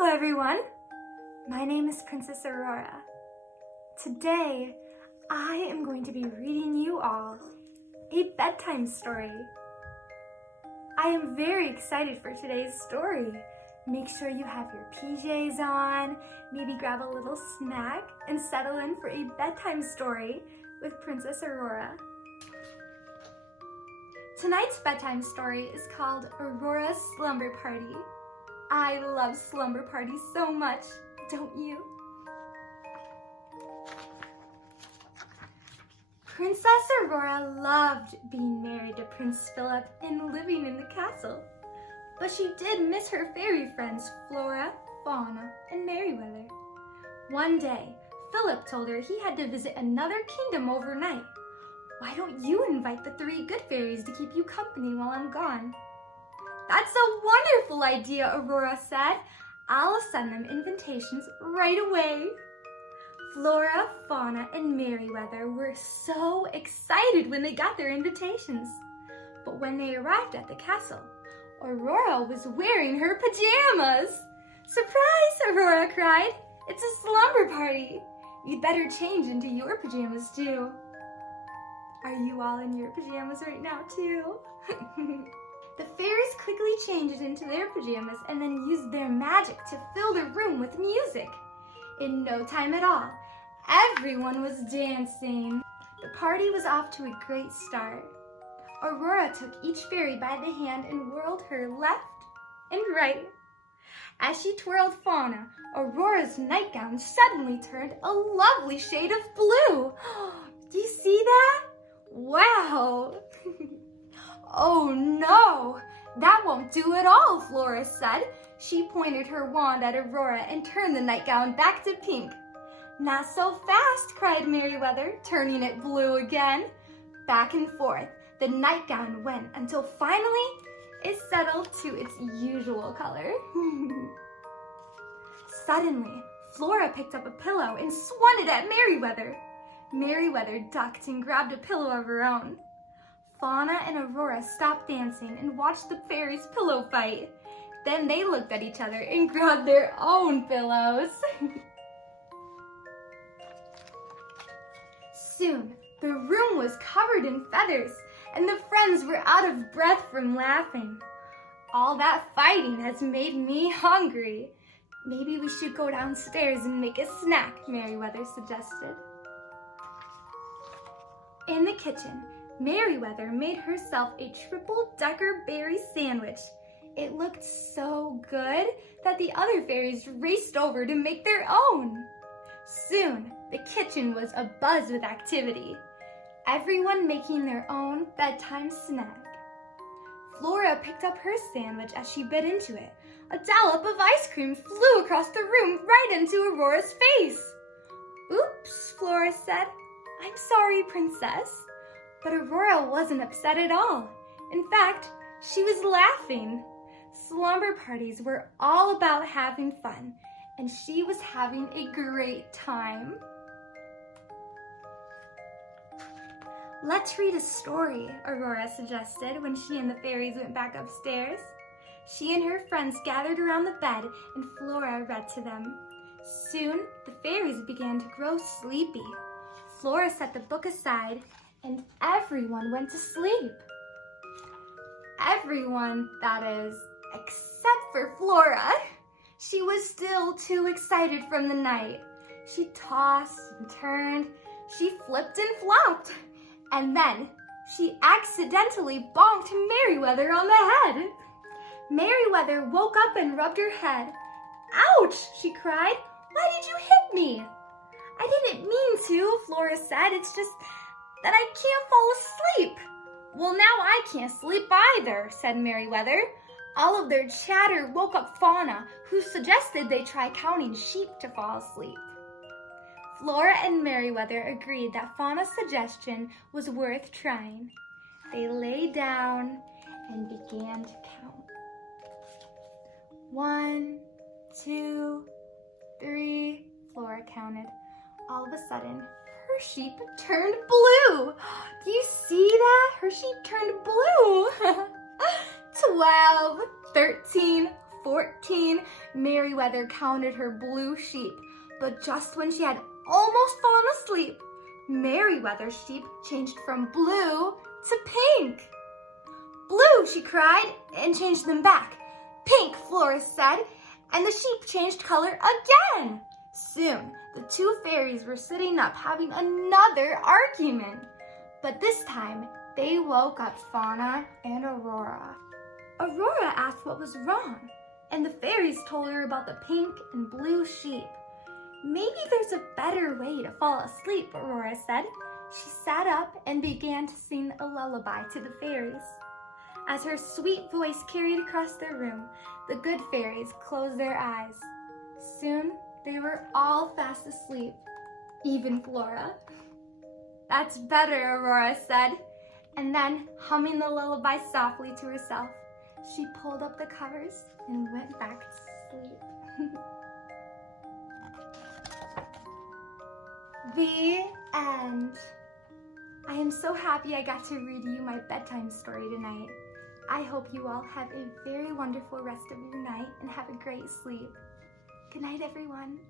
Hello everyone, my name is Princess Aurora. Today, I am going to be reading you all a bedtime story. I am very excited for today's story. Make sure you have your PJs on, maybe grab a little snack, and settle in for a bedtime story with Princess Aurora. Tonight's bedtime story is called Aurora's Slumber Party. I love slumber parties so much, don't you? Princess Aurora loved being married to Prince Philip and living in the castle. But she did miss her fairy friends Flora, Fauna, and Merryweather. One day, Philip told her he had to visit another kingdom overnight. Why don't you invite the 3 good fairies to keep you company while I'm gone? That's a wonderful idea, Aurora said. I'll send them invitations right away. Flora, Fauna, and Merryweather were so excited when they got their invitations. But when they arrived at the castle, Aurora was wearing her pajamas. Surprise, Aurora cried. It's a slumber party. You'd better change into your pajamas too. Are you all in your pajamas right now too? The fairies quickly changed into their pajamas and then used their magic to fill the room with music. In no time at all, everyone was dancing. The party was off to a great start. Aurora took each fairy by the hand and whirled her left and right. As she twirled Fauna, Aurora's nightgown suddenly turned a lovely shade of blue. Do you see that? Wow! Oh no, that won't do at all, Flora said. She pointed her wand at Aurora and turned the nightgown back to pink. Not so fast, cried Merryweather, turning it blue again. Back and forth, the nightgown went until finally it settled to its usual color. Suddenly, Flora picked up a pillow and swung it at Merryweather. Merryweather ducked and grabbed a pillow of her own. Fauna and Aurora stopped dancing and watched the fairies pillow fight. Then they looked at each other and grabbed their own pillows. Soon, the room was covered in feathers, and the friends were out of breath from laughing. All that fighting has made me hungry. Maybe we should go downstairs and make a snack, Merryweather suggested. In the kitchen, Merryweather made herself a triple-decker berry sandwich. It looked so good that the other fairies raced over to make their own. Soon, the kitchen was abuzz with activity, everyone making their own bedtime snack. Flora picked up her sandwich as she bit into it. A dollop of ice cream flew across the room right into Aurora's face. Oops, Flora said. I'm sorry, Princess. But Aurora wasn't upset at all. In fact, she was laughing. Slumber parties were all about having fun, and she was having a great time. Let's read a story, Aurora suggested when she and the fairies went back upstairs. She and her friends gathered around the bed, and Flora read to them. Soon, the fairies began to grow sleepy. Flora set the book aside, and everyone went to sleep. Everyone, that is, except for Flora. She was still too excited from the night. She tossed and turned, she flipped and flopped, and then she accidentally bonked Merryweather on the head. Merryweather woke up and rubbed her head. Ouch, she cried. Why did you hit me? I didn't mean to, Flora said. It's just that I can't fall asleep. Well, now I can't sleep either, said Merryweather. All of their chatter woke up Fauna, who suggested they try counting sheep to fall asleep. Flora and Merryweather agreed that Fauna's suggestion was worth trying. They lay down and began to count. 1, 2, 3, Flora counted. All of a sudden, her sheep turned blue. Do you see that? Her sheep turned blue. 12, 13, 14, Merryweather counted her blue sheep, but just when she had almost fallen asleep, Merryweather's sheep changed from blue to pink. Blue, she cried, and changed them back. Pink, Flora said, and the sheep changed color again. Soon, the two fairies were sitting up having another argument. But this time, they woke up Fauna and Aurora. Aurora asked what was wrong, and the fairies told her about the pink and blue sheep. Maybe there's a better way to fall asleep, Aurora said. She sat up and began to sing a lullaby to the fairies. As her sweet voice carried across the room, the good fairies closed their eyes. Soon, they were all fast asleep, even Flora. "That's better," Aurora said, and then, humming the lullaby softly to herself, she pulled up the covers and went back to sleep. The end. I am so happy I got to read you my bedtime story tonight. I hope you all have a very wonderful rest of your night and have a great sleep. Good night, everyone.